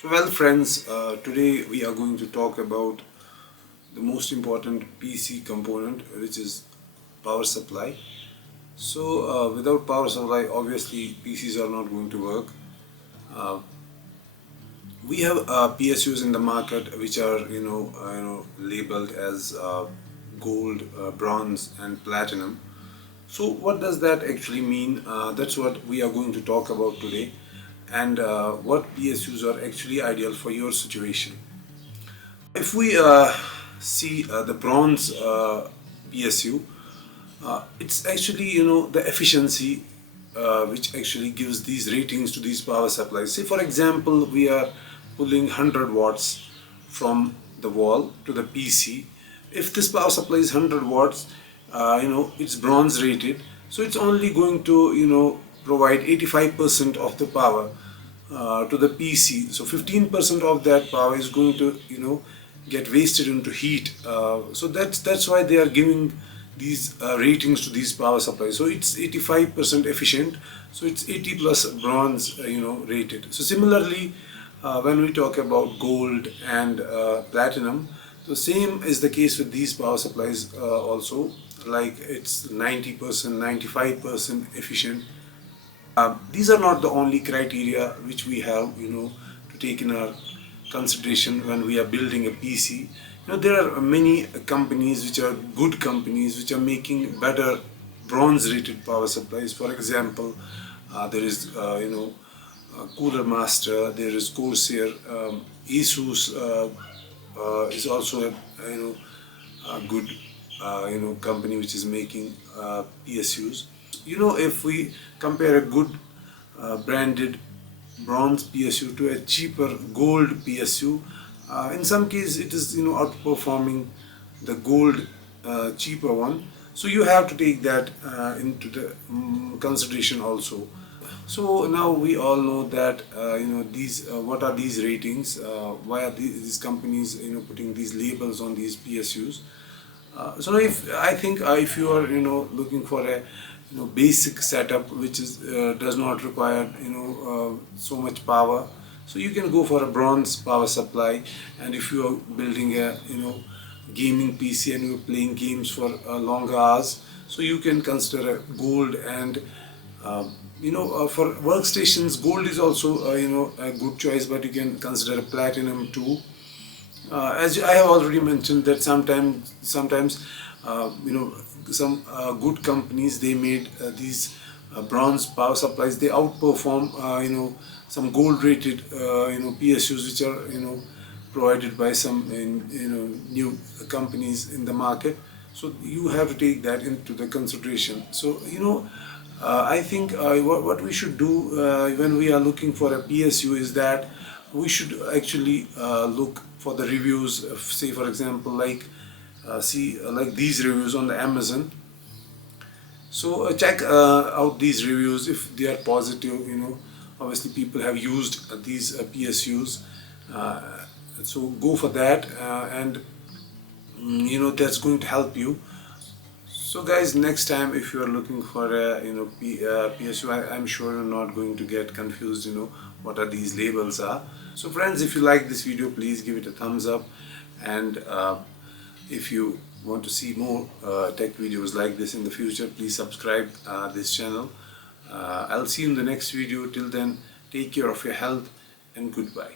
So well friends, today we are going to talk about the most important PC component, which is power supply. Without power supply, obviously PCs are not going to work. Uh, we have PSUs in the market which are labeled as gold, bronze and platinum. So what does that actually mean? That's what we are going to talk about today, and what PSUs are actually ideal for your situation. If we see the bronze PSU, it's actually the efficiency which actually gives these ratings to these power supplies. Say for example, we are pulling 100 watts from the wall to the PC. If this power supply is 100 watts, it's bronze rated, so it's only going to provide 85% of the power to the PC. So 15% of that power is going to get wasted into heat. So that's why they are giving these ratings to these power supplies. So it's 85% efficient. So it's 80 plus bronze rated. So similarly, when we talk about gold and platinum, the same is the case with these power supplies also. Like it's 90%, 95% efficient. These are not the only criteria which we have, to take in our consideration when we are building a PC. There are many companies which are good companies which are making better bronze-rated power supplies. For example, there is, Cooler Master. There is Corsair. Asus is also a good, company which is making PSUs. If we compare a good branded bronze PSU to a cheaper gold PSU, in some cases it is outperforming the gold cheaper one. So you have to take that into the consideration also. So now we all know that these what are these ratings, why are these companies putting these labels on these PSUs. So if I think if you are looking for a basic setup which is does not require so much power, so you can go for a bronze power supply. And if you are building a gaming PC and you're playing games for longer hours, so you can consider a gold. And for workstations, gold is also a good choice, but you can consider a platinum too. As I have already mentioned that sometimes some good companies, they made these bronze power supplies. They outperform some gold rated PSUs which are provided by some new companies in the market. So you have to take that into the consideration. So I think what we should do when we are looking for a PSU is that we should actually look for the reviews. Say for example, like like these reviews on the Amazon. So check out these reviews if they are positive. Obviously people have used these PSUs, uh, so go for that, and that's going to help you. So guys, next time if you are looking for a PSU, I'm sure you're not going to get confused what are these labels are. So friends, if you like this video, please give it a thumbs up. And if you want to see more tech videos like this in the future, please subscribe this channel. I'll see you in the next video. Till then, take care of your health and goodbye.